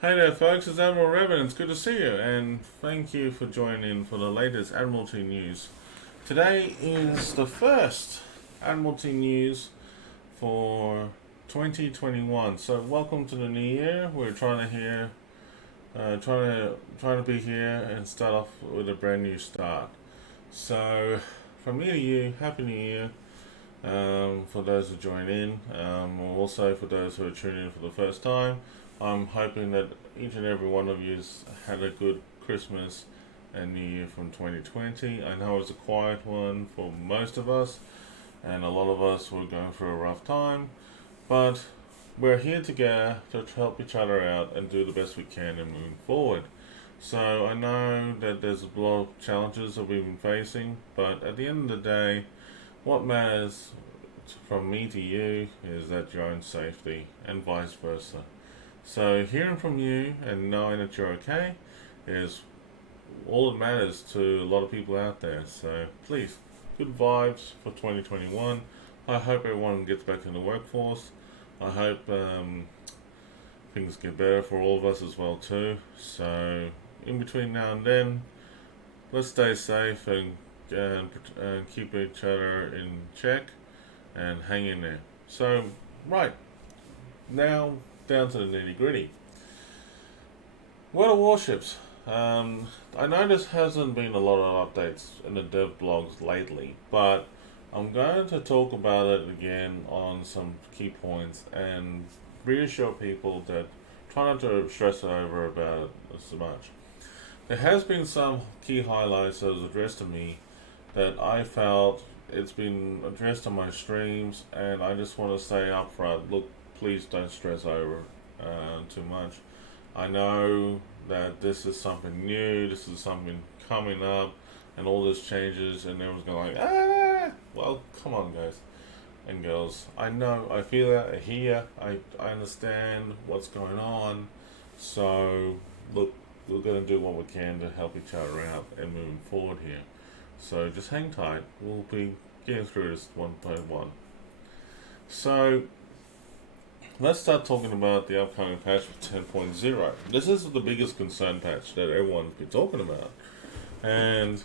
Hey there folks, it's Admiral Revan. It's good to see you and thank you for joining in for the latest Admiralty news. Today is the first Admiralty news for 2021. So welcome to the new year. We're trying to be here and start off with a brand new start. So from me to you, Happy New Year. For those who join in, or also for those who are tuning in for the first time, I'm hoping that each and every one of you has had a good Christmas and New Year from 2020. I know it was a quiet one for most of us, and a lot of us were going through a rough time, but we're here together to help each other out and do the best we can and moving forward. So I know that there's a lot of challenges that we've been facing, but at the end of the day, what matters from me to you is that your own safety and vice versa. So hearing from you and knowing that you're okay is all that matters to a lot of people out there. So please, good vibes for 2021. I hope everyone gets back in the workforce. I hope things get better for all of us as well too. So in between now and then, let's stay safe and keep each other in check and hang in there. So, right, now down to the nitty gritty. World of Warships. I know this hasn't been a lot of updates in the dev blogs lately, but I'm going to talk about it again on some key points and reassure people that try not to stress over about it so much. There has been some key highlights that was addressed to me that I felt it's been addressed on my streams, and I just want to say upfront, look, please don't stress over too much. I know that this is something new, this is something coming up, and all this changes, and everyone's going like, well, come on, guys and girls. I know, I feel that, I hear, I understand what's going on. So, look, we're going to do what we can to help each other out and moving forward here. So just hang tight. We'll be getting through this one by one. So let's start talking about the upcoming patch for 10.0. This is the biggest concern patch that everyone's been talking about. And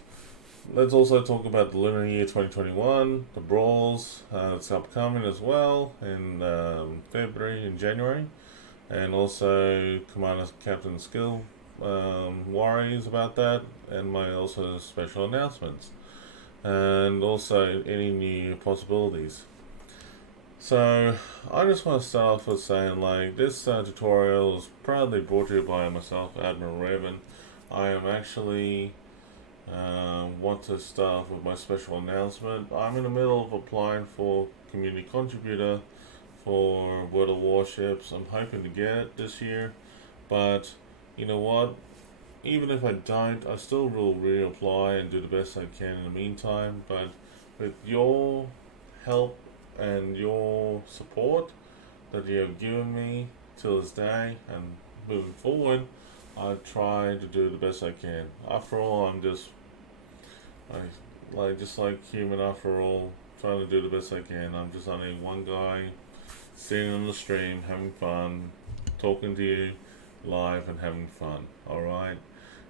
let's also talk about the Lunar Year 2021, the Brawls. It's upcoming as well in February and January. And also Commander Captain Skill worries about that, and my also special announcements, and also any new possibilities. So I just want to start off with saying, like, this tutorial is proudly brought to you by myself, Admiral Revan. I am actually want to start off with my special announcement. I'm in the middle of applying for community contributor for World of Warships. I'm hoping to get it this year, but you know what? Even if I don't, I still will reapply and do the best I can in the meantime. But with your help and your support that you have given me till this day and moving forward, I try to do the best I can. After all, just like human. After all, trying to do the best I can. I'm just only one guy sitting on the stream, having fun, talking to you live and having fun. Alright?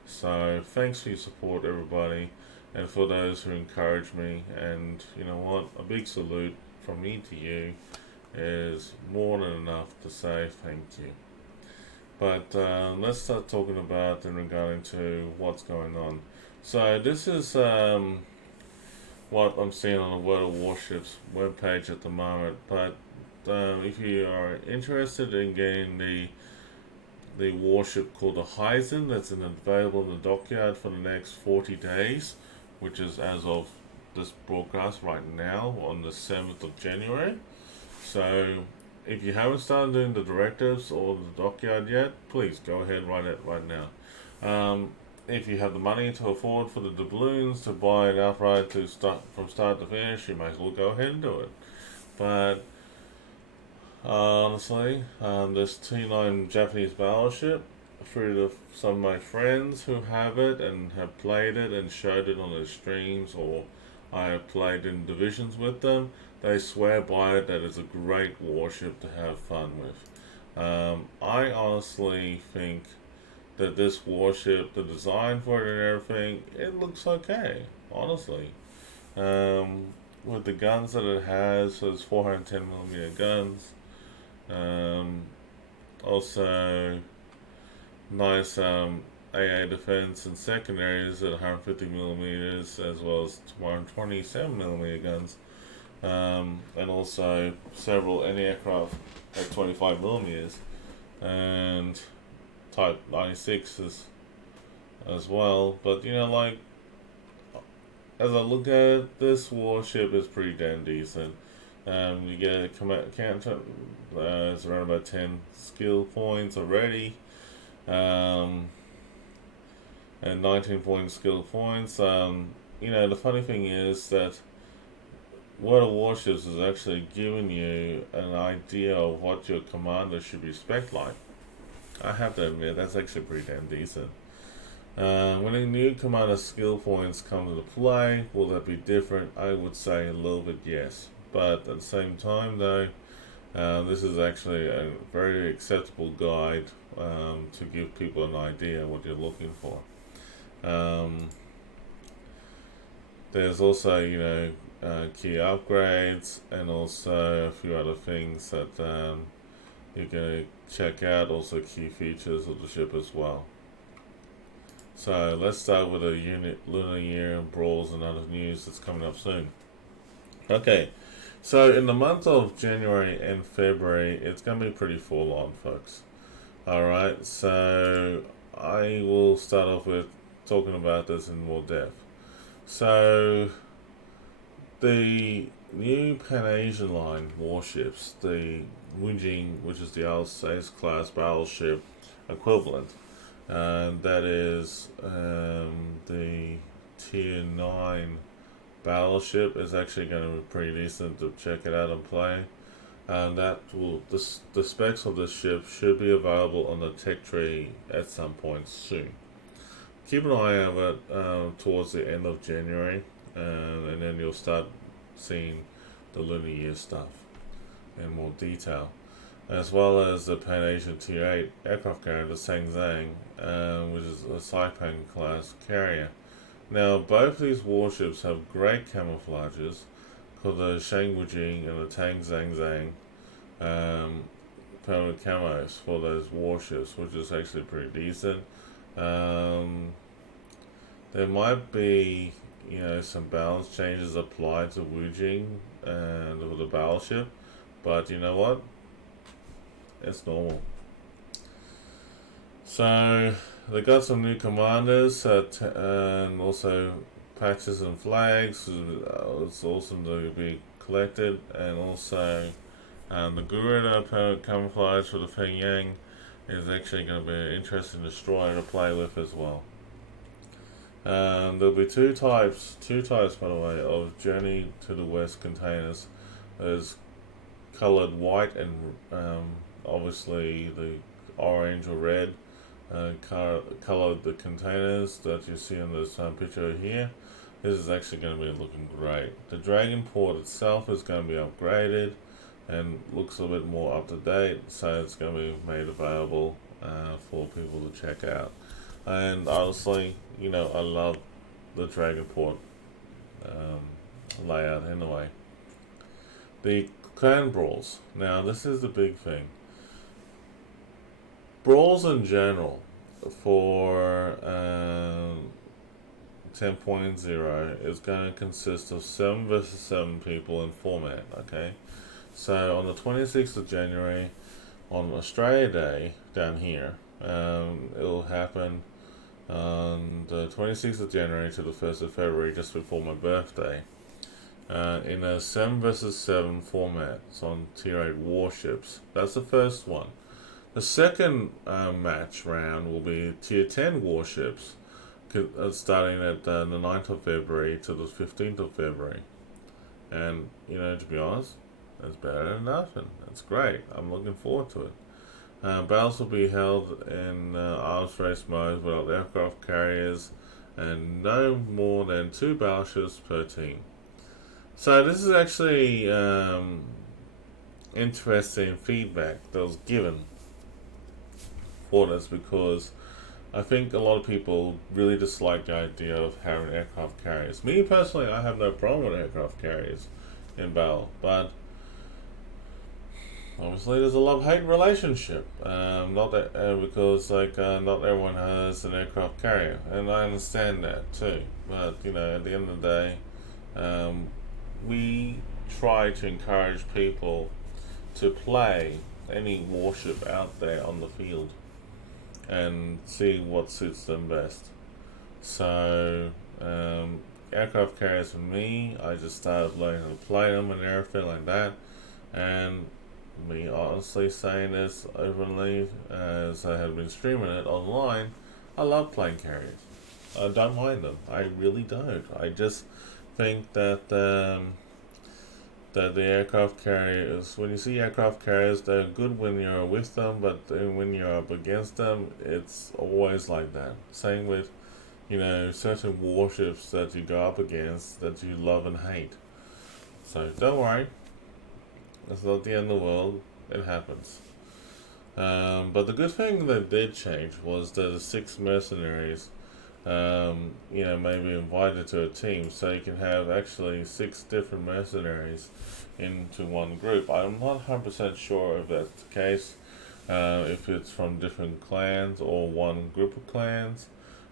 So thanks for your support, everybody, and for those who encourage me. And you know what? A big salute from me to you is more than enough to say thank you. But let's start talking about in regarding to what's going on. So this is what I'm seeing on the World of Warships webpage at the moment. But if you are interested in getting the warship called the Hyzen that's available in the dockyard for the next 40 days, which is as of this broadcast right now on the 7th of January. So if you haven't started doing the directives or the dockyard yet, please go ahead right now. If you have the money to afford for the doubloons to buy it outright to start from start to finish, you might as well go ahead and do it. But honestly, this T9 Japanese battleship, through some of my friends who have it and have played it and showed it on their streams, or I have played in divisions with them, they swear by it that it's a great warship to have fun with. I honestly think that this warship, the design for it and everything, it looks okay, honestly. Um, with the guns that it has, so it's 410 millimeter guns. Um, also, nice AA defense and secondaries at 150 millimeters, as well as 127 millimeter guns, and also several anti-aircraft at 25 millimeters, and Type 96s as well. But like as I look at it, this warship is pretty damn decent. You get a counter. It's around about 10 skill points already. Um, and 19 point skill points. The funny thing is that World of Warships is actually giving you an idea of what your commander should be spec like. I have to admit, that's actually pretty damn decent. When a new commander skill points come into play, will that be different? I would say a little bit yes. But at the same time, though, this is actually a very acceptable guide to give people an idea what you're looking for. There's also, key upgrades and also a few other things that you can check out, also key features of the ship as well. So let's start with a unit lunar year and brawls and other news that's coming up soon. Okay, so in the month of January and February, it's going to be pretty full on, folks. Alright, so I will start off with talking about this in more depth. So, the new Pan-Asian line warships, the Wujing, which is the Alsace class battleship equivalent, that is the Tier 9 battleship, is actually going to be pretty decent to check it out and play. And the specs of this ship should be available on the tech tree at some point soon. Keep an eye out it towards the end of January, and then you'll start seeing the lunar year stuff in more detail, as well as the Pan-Asian Tier 8 aircraft carrier, the Sangzang, which is a Saipan class carrier. Now, both these warships have great camouflages, called the Shangwujing and the Tang Zhangzhang permanent camos for those warships, which is actually pretty decent. There might be, some balance changes applied to Wujing and with the battleship, but you know what? It's normal. So they got some new commanders and also patches and flags. It's awesome to be collected, and also the Gurida permanent camouflage for the Pyongyang is actually going to be an interesting destroyer to play with as well. There'll be two types by the way of Journey to the West containers. There's colored white and obviously the orange or red colored the containers that you see in this picture here. This is actually going to be looking great. The Dragon port itself is going to be upgraded and looks a bit more up to date, so it's going to be made available for people to check out. And honestly, I love the Dragon port layout anyway. The clan brawls. Now, this is the big thing. Brawls in general for 10.0 is going to consist of 7 versus 7 people in format, okay? So on the 26th of January, on Australia Day, down here, it'll happen on the 26th of January to the 1st of February, just before my birthday, in a 7 versus 7 format. It's on Tier 8 warships. That's the first one. The second match round will be Tier 10 warships, starting at the 9th of February to the 15th of February. And, to be honest, that's better than nothing. That's great. I'm looking forward to it. Battles will be held in arms race mode without aircraft carriers and no more than 2 battleships per team. So this is actually interesting feedback that was given importance because I think a lot of people really dislike the idea of having aircraft carriers. Me personally, I have no problem with aircraft carriers in battle, but obviously there's a love-hate relationship. Not that because not everyone has an aircraft carrier, and I understand that too. But at the end of the day, we try to encourage people to play any warship out there on the field and see what suits them best. So, aircraft carriers for me, I just started learning how to play them and everything like that. And me honestly saying this openly, as I have been streaming it online, I love playing carriers. I don't mind them. I really don't. I just think that the aircraft carriers, when you see aircraft carriers, they're good when you're with them, but when you're up against them, it's always like that. Same with, certain warships that you go up against that you love and hate. So don't worry, it's not the end of the world. It happens. But the good thing that did change was that the 6 mercenaries, maybe invited to a team, so you can have actually 6 different mercenaries into one group. I'm not 100% sure if that's the case, if it's from different clans or one group of clans,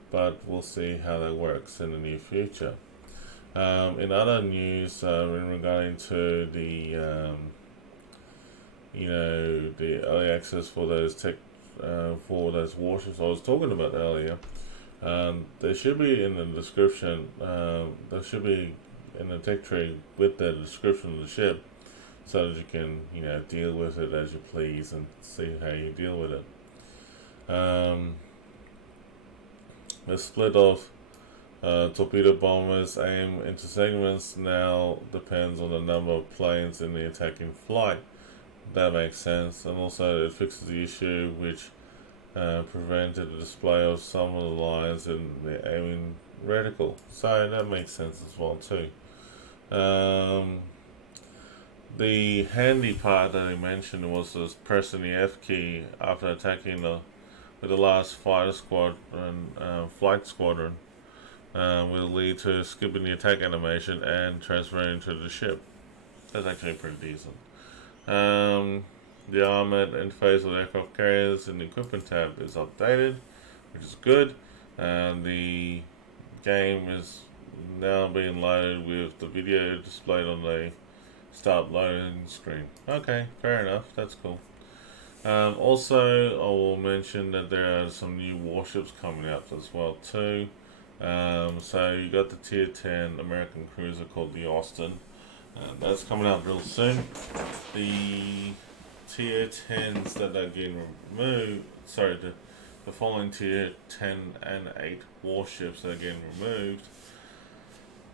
but we'll see how that works in the near future. In other news, in regarding to the early access for those for those warships I was talking about earlier, there should be in the description. There should be in the tech tree with the description of the ship, so that you can deal with it as you please and see how you deal with it. The split of torpedo bombers aim into segments now depends on the number of planes in the attacking flight. That makes sense, and also it fixes the issue which prevented the display of some of the lines in the aiming reticle. So that makes sense as well too. The handy part that I mentioned was just pressing the F key after attacking with the last fighter squadron, flight squadron, will lead to skipping the attack animation and transferring to the ship. That's actually pretty decent. The armored interface with aircraft carriers in the equipment tab is updated, which is good. The game is now being loaded with the video displayed on the start loading screen. Okay, fair enough. That's cool. Also, I will mention that there are some new warships coming out as well too. So you got the Tier 10 American cruiser called the Austin. That's coming out real soon. The Tier 10s that are getting removed, the following Tier 10 and 8 warships that are getting removed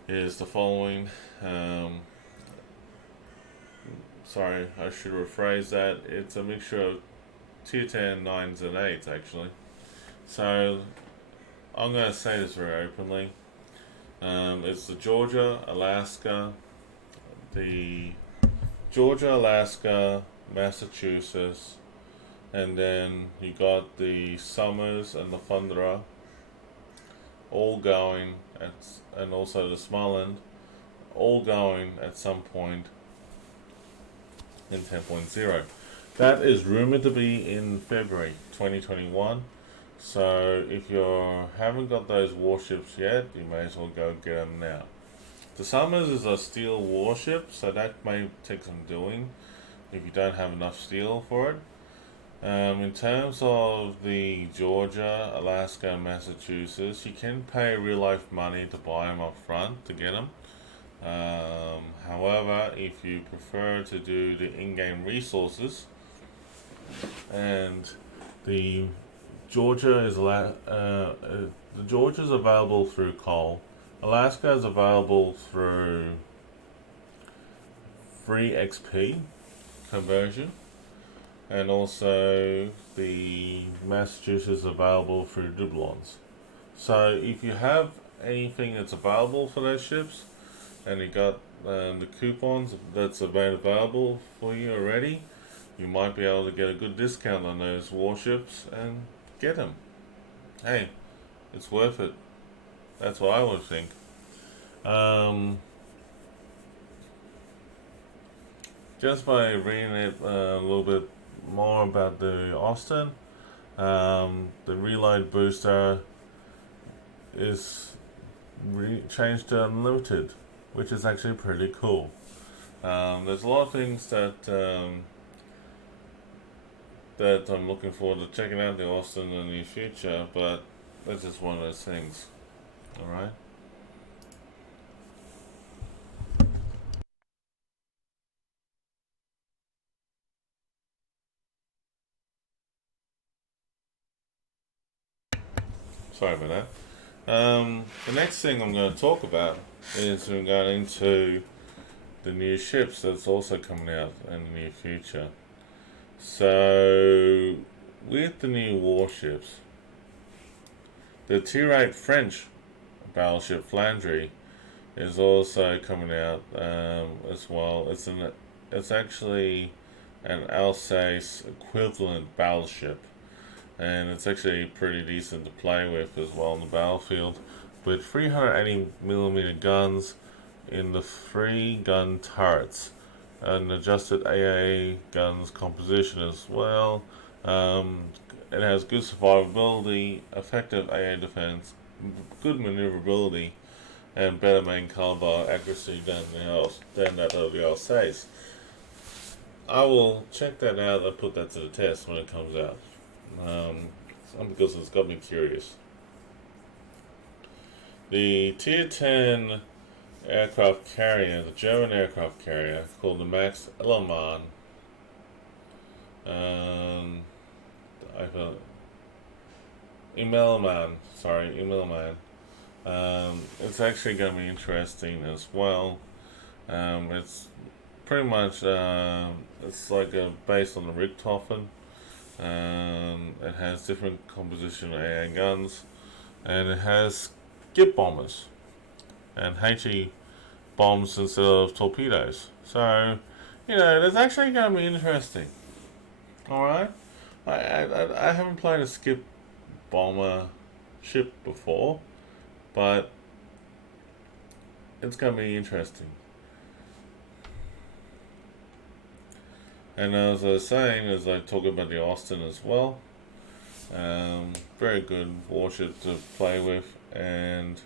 is the following. I should rephrase that. It's a mixture of Tier 10, 9s, and 8s actually. So I'm going to say this very openly. It's the Georgia, Alaska, Massachusetts, and then you got the Summers and the Thunderer all going and also the Smoland all going at some point in 10.0. That is rumored to be in February 2021. So if you haven't got those warships yet, you may as well go get them now. The Summers is a steel warship, so that may take some doing if you don't have enough steel for it. In terms of the Georgia, Alaska, and Massachusetts, you can pay real life money to buy them up front to get them. However, if you prefer to do the in-game resources, and the Georgia is available through coal. Alaska is available through free XP conversion, and also the Massachusetts is available through doublons. So if you have anything that's available for those ships, and you got the coupons that's available for you already, you might be able to get a good discount on those warships and get them. Hey, it's worth it. That's what I would think. Just by reading it a little bit more about the Austin, the reload booster is changed to unlimited, which is actually pretty cool. There's a lot of things that I'm looking forward to checking out the Austin in the near future, but that's just one of those things. Alright? Sorry about that. The next thing I'm going to talk about is regarding to the new ships that's also coming out in the near future. So, with the new warships, the Tier 8 French battleship Flandre is also coming out as well. It's actually an Alsace equivalent battleship, and it's actually pretty decent to play with as well on the battlefield, with 380mm guns in the 3-gun turrets, an adjusted AA guns composition as well. It has good survivability, effective AA defense, good maneuverability, and better main caliber accuracy than that of the Alsace. I will check that out and put that to the test when it comes out. Because it's got me curious. The Tier 10 aircraft carrier, the German aircraft carrier called the Max Ellermann, Immelmann. It's actually going to be interesting as well. It's pretty much it's like based on the Richthofen. It has different composition of AA guns, and it has skip bombers and HE bombs instead of torpedoes. So, that's actually going to be interesting. Alright? I haven't played a skip bomber ship before, but it's going to be interesting. And as I was saying, as I talk about the Austin as well, very good warship to play with, and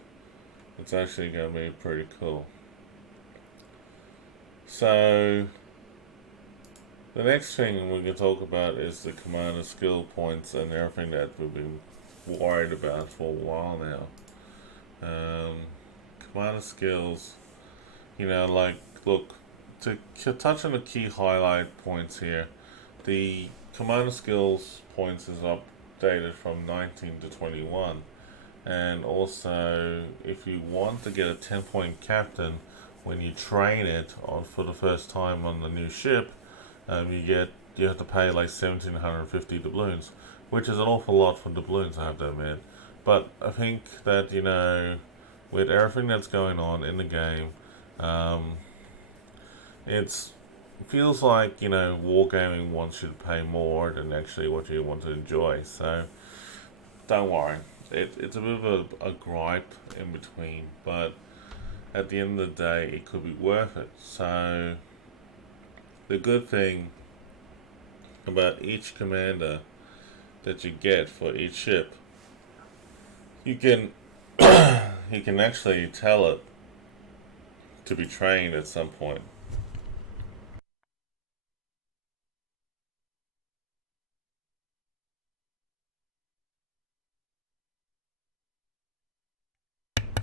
it's actually going to be pretty cool. So, the next thing we can talk about is the commander skill points and everything that we've been worried about for a while now. Commander skills, look, to touch on the key highlight points here, the commander skills points is updated from 19 to 21. And also, if you want to get a 10-point captain when you train it for the first time on the new ship, you have to pay like 1,750 doubloons, which is an awful lot for doubloons, I have to admit. But I think that with everything that's going on in the game, it feels like wargaming wants you to pay more than actually what you want to enjoy. So don't worry. It's a bit of a gripe in between, but at the end of the day, it could be worth it. So, the good thing about each commander that you get for each ship, you can actually tell it to be trained at some point.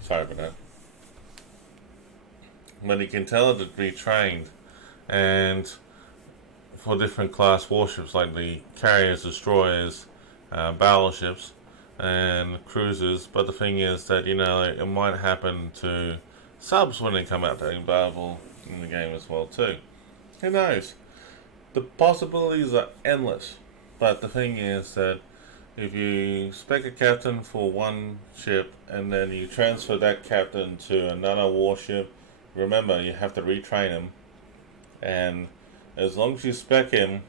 Sorry about that. But you can tell it to be trained, and for different class warships like the carriers, destroyers, battleships, and cruisers. But the thing is that it might happen to subs when they come out to battle in the game as well too. Who knows? The possibilities are endless. But the thing is that if you spec a captain for one ship and then you transfer that captain to another warship, remember you have to retrain him, and as long as you spec him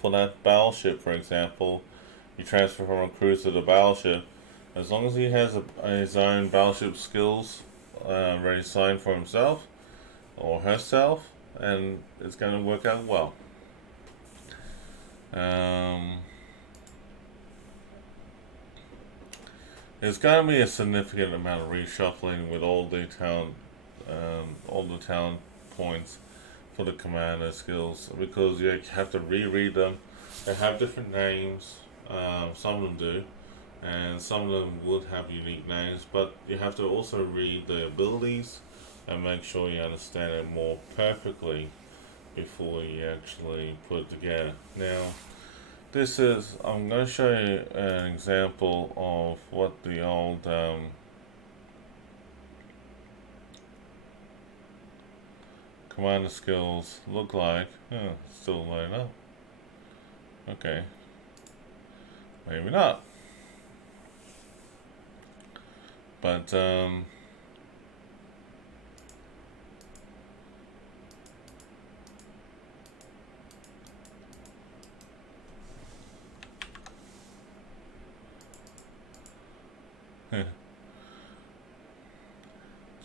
for that battleship, for example, you transfer from a cruiser to the battleship. As long as he has his own battleship skills ready signed for himself or herself, and it's going to work out well. There's going to be a significant amount of reshuffling with all the talent points for the commander skills, because you have to reread them. They have different names. Some of them do, and some of them would have unique names, but you have to also read the abilities and make sure you understand it more perfectly before you actually put it together. Now, I'm going to show you an example of what the old commander skills look like. Oh, still loading up. Okay. Maybe not. But,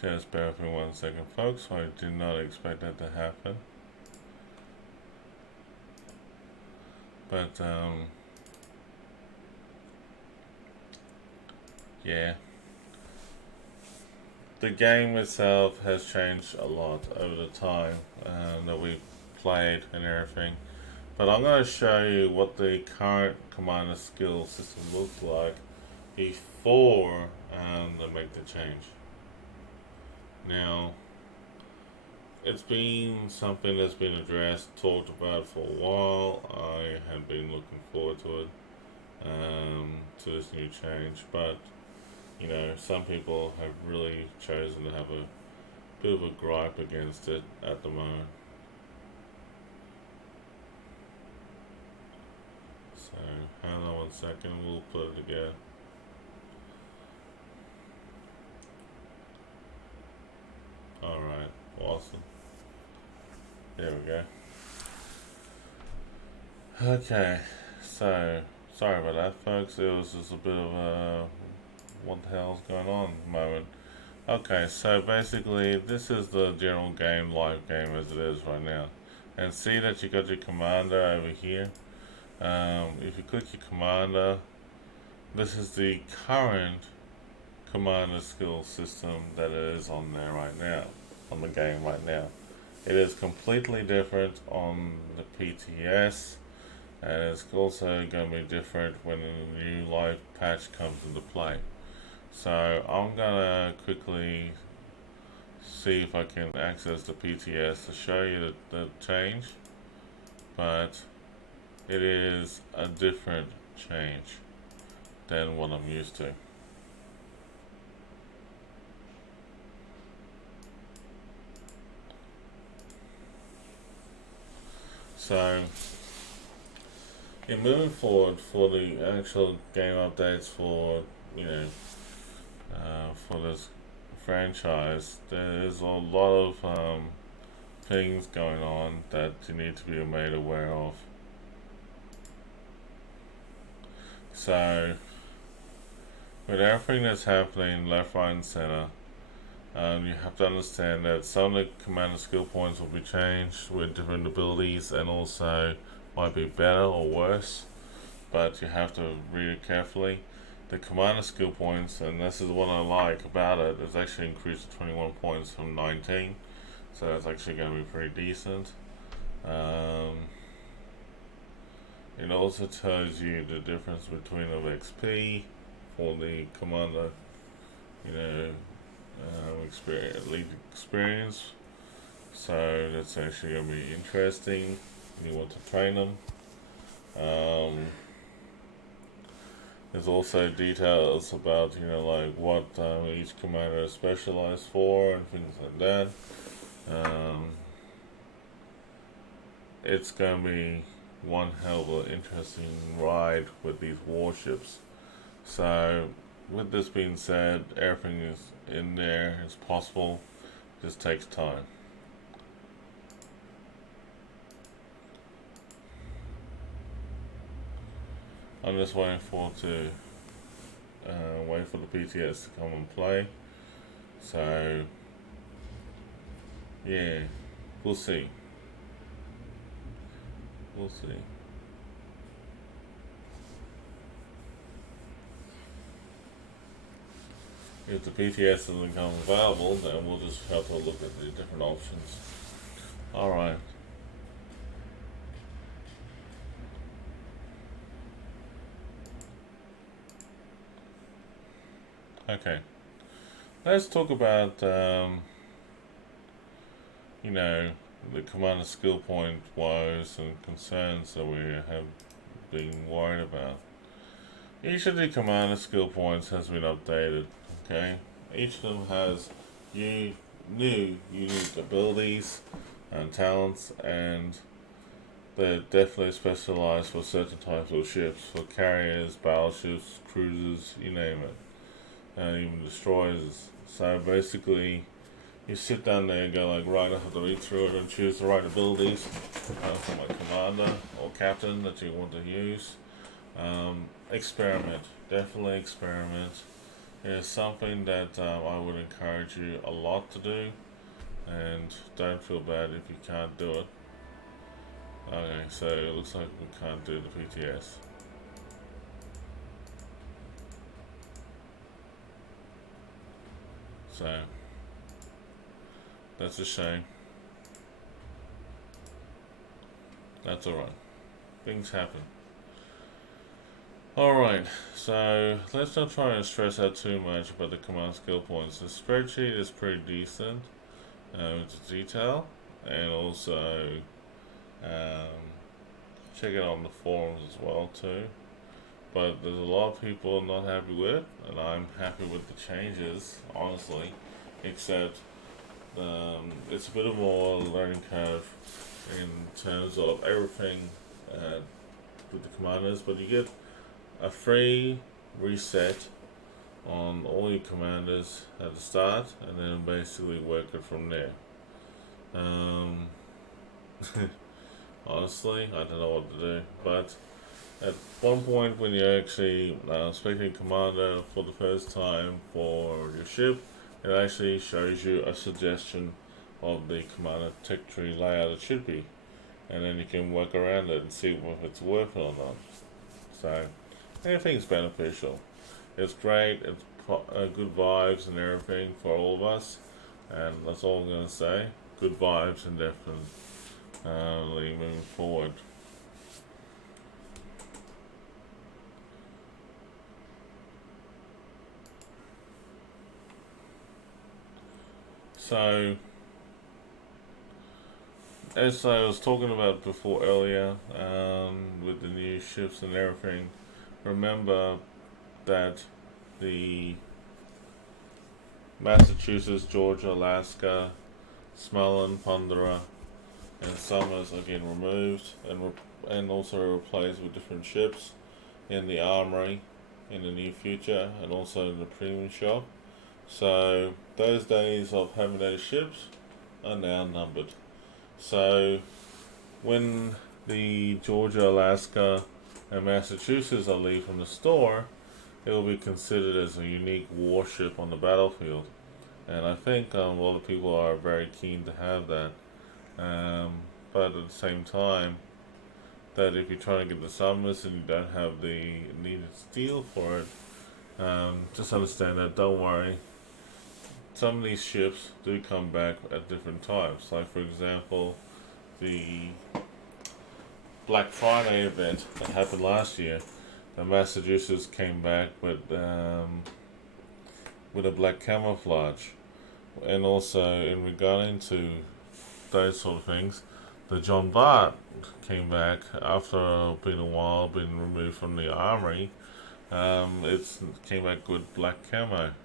just bear with me 1 second, folks. I did not expect that to happen. But, yeah. The game itself has changed a lot over the time that we've played and everything. But I'm going to show you what the current commander skill system looks like before they make the change. Now, it's been something that's been addressed, talked about for a while. I have been looking forward to it, to this new change. But, you know, some people have really chosen to have a bit of a gripe against it at the moment. So, hang on 1 second, we'll put it together. Alright, awesome. There we go. Okay, so, sorry about that, folks. It was just a bit of a what the hell's going on moment. Okay, so basically, this is the general game, live game as it is right now. And see that you got your commander over here. If you click your commander, this is the current commander skill system that is on there right now, on the game right now. It is completely different on the PTS, and it's also going to be different when a new live patch comes into play. So I'm going to quickly see if I can access the PTS to show you the change, but it is a different change than what I'm used to. So, in moving forward for the actual game updates for, you know, for this franchise, there's a lot of things going on that you need to be made aware of. So, with everything that's happening left, right, and center, you have to understand that some of the commander skill points will be changed with different abilities, and also might be better or worse, but you have to read it carefully. The commander skill points, and this is what I like about it, is actually increased to 21 points from 19, so that's actually going to be pretty decent. It also tells you the difference between of XP for the commander, you know, elite experience. So that's actually going to be interesting. You want to train them. There's also details about, you know, like what each commander is specialized for and things like that. It's going to be one hell of an interesting ride with these warships. So, with this being said, everything is in there, it's possible, just takes time. I'm just waiting wait for the PTS to come and play. So yeah, we'll see. We'll see. If the PTS doesn't become available, then we'll just have to look at the different options. Alright. Okay. Let's talk about, the commander skill point woes and concerns that we have been worried about. Each of the commander skill points has been updated, okay? Each of them has new unique abilities and talents, and they're definitely specialized for certain types of ships, for carriers, battleships, cruisers, you name it, and even destroyers. So basically, you sit down there and go like, right, I have to read through it and choose the right abilities for my commander or captain that you want to use. Experiment, definitely experiment. It's something that I would encourage you a lot to do, and don't feel bad if you can't do it. Okay, so it looks like we can't do the PTS. So that's a shame. That's alright. Things happen. Alright, so let's not try and stress out too much about the command skill points. The spreadsheet is pretty decent with the detail, and also check it on the forums as well too. But there's a lot of people not happy with it, and I'm happy with the changes, honestly, except it's a bit of more learning curve in terms of everything with the commanders, but you get a free reset on all your commanders at the start, and then basically work it from there. Honestly, I don't know what to do, but at one point when you're actually selecting commander for the first time for your ship, it actually shows you a suggestion of the commander tech tree layout it should be, and then you can work around it and see if it's worth it or not. So everything's beneficial. It's great. It's good vibes and everything for all of us, and that's all I'm gonna say. Good vibes and definitely moving forward. So, as I was talking about before earlier, with the new ships and everything, remember that the Massachusetts, Georgia, Alaska, Smelling, Ponderosa, and Summers are getting removed and also replaced with different ships in the armory in the near future, and also in the premium shop. So those days of having those ships are now numbered. So when the Georgia, Alaska, and Massachusetts are leaving from the store, it will be considered as a unique warship on the battlefield. And I think a lot of people are very keen to have that. But at the same time, that if you're trying to get the summers and you don't have the needed steel for it, just understand that, don't worry. Some of these ships do come back at different times. Like, for example, the Black Friday event that happened last year, the Massachusetts came back with a black camouflage. And also, in regarding to those sort of things, the John Bart came back after being a while, being removed from the armory. It came back with black camo.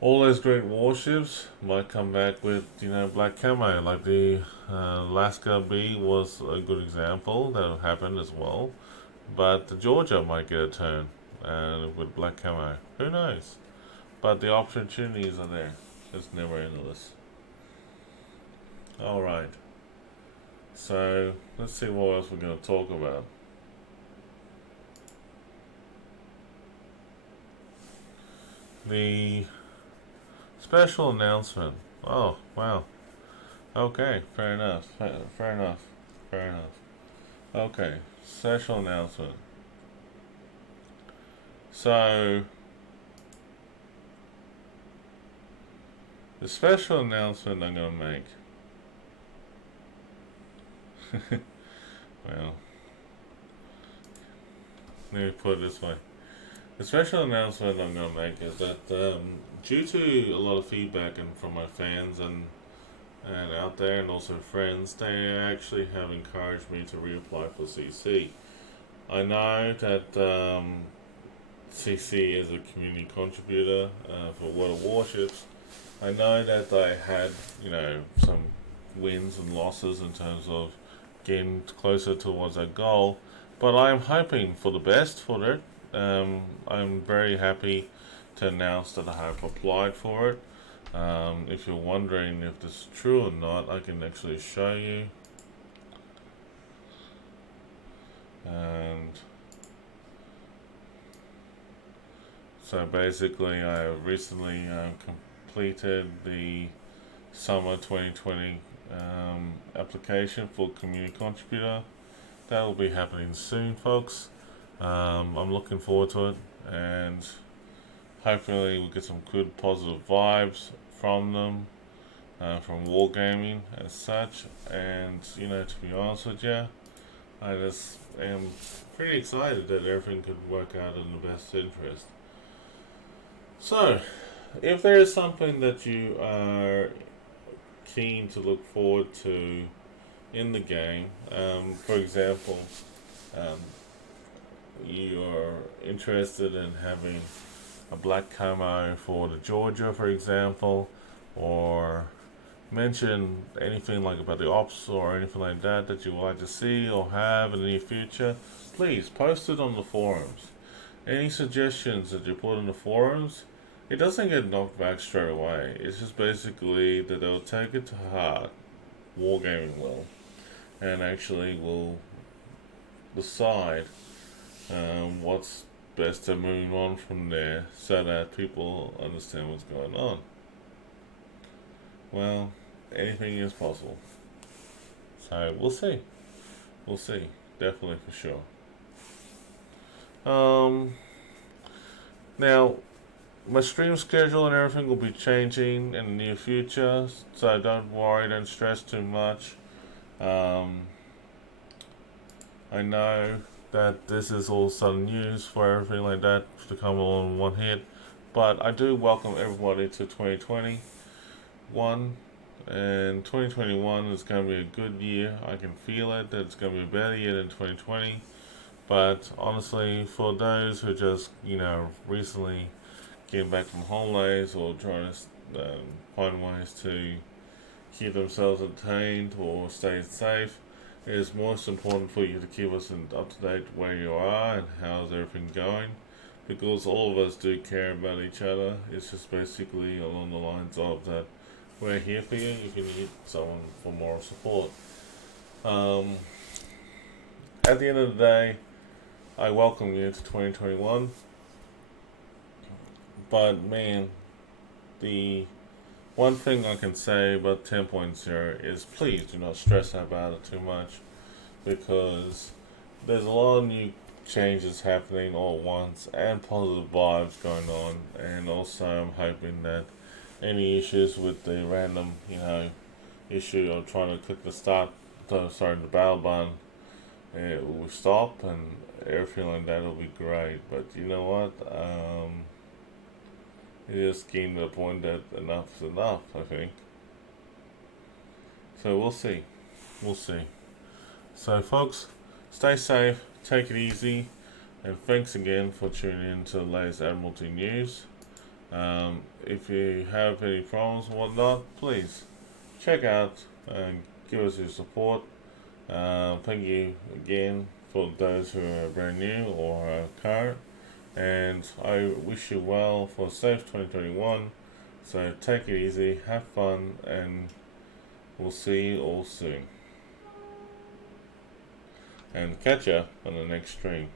All those great warships might come back with, black camo. Like the Alaska B was a good example that happened as well. But the Georgia might get a turn with black camo. Who knows? But the opportunities are there. It's never endless. Alright. So, let's see what else we're going to talk about. the special announcement. Oh, wow. Okay, fair enough. Fair enough. Fair enough. Okay, special announcement. So, the special announcement I'm going to make. Well, let me put it this way. The special announcement I'm going to make is that due to a lot of feedback and from my fans and out there and also friends, they actually have encouraged me to reapply for CC. I know that CC is a community contributor for World of Warships. I know that I had, some wins and losses in terms of getting closer towards that goal, but I'm hoping for the best for it. I'm very happy to announce that I have applied for it. If you're wondering if this is true or not, I can actually show you. And so basically, I recently completed the summer 2020 application for community contributor. That will be happening soon, folks. I'm looking forward to it, and hopefully we'll get some good positive vibes from them, from wargaming as such. And to be honest with you, I just am pretty excited that everything could work out in the best interest. So, if there is something that you are keen to look forward to in the game, for example, you are interested in having a black camo for the Georgia, for example, or mention anything like about the ops or anything like that you would like to see or have in the near future, please post it on the forums. Any suggestions that you put in the forums, it doesn't get knocked back straight away. It's just basically that they'll take it to heart, Wargaming will, and actually will decide what's best to move on from there so that people understand what's going on. Well, anything is possible. So we'll see. We'll see. Definitely for sure. Now, my stream schedule and everything will be changing in the near future, so don't worry, don't stress too much. I know that this is all sudden news for everything like that to come all in one hit, but I do welcome everybody to 2021, and 2021 is going to be a good year. I can feel it, that it's going to be a better year than 2020, but honestly, for those who just, recently getting back from holidays or trying to find ways to keep themselves entertained or stay safe, it is most important for you to keep us up to date where you are and how's everything going, because all of us do care about each other. It's just basically along the lines of that we're here for you if you need someone for moral support. At the end of the day, I welcome you to 2021. But man, the one thing I can say about 10.0 is please do not stress about it too much, because there's a lot of new changes happening all at once and positive vibes going on, and also I'm hoping that any issues with the random, issue of trying to click the the battle button, it will stop and everything like that will be great. But you know what? It is getting to the point that enough is enough, I think. So we'll see. We'll see. So folks, stay safe, take it easy, and thanks again for tuning in to the latest Admiralty news. If you have any problems or whatnot, please check out and give us your support. Thank you again for those who are brand new or are current. And I wish you well for a safe 2021. So take it easy, have fun, and we'll see you all soon. And catch ya on the next stream.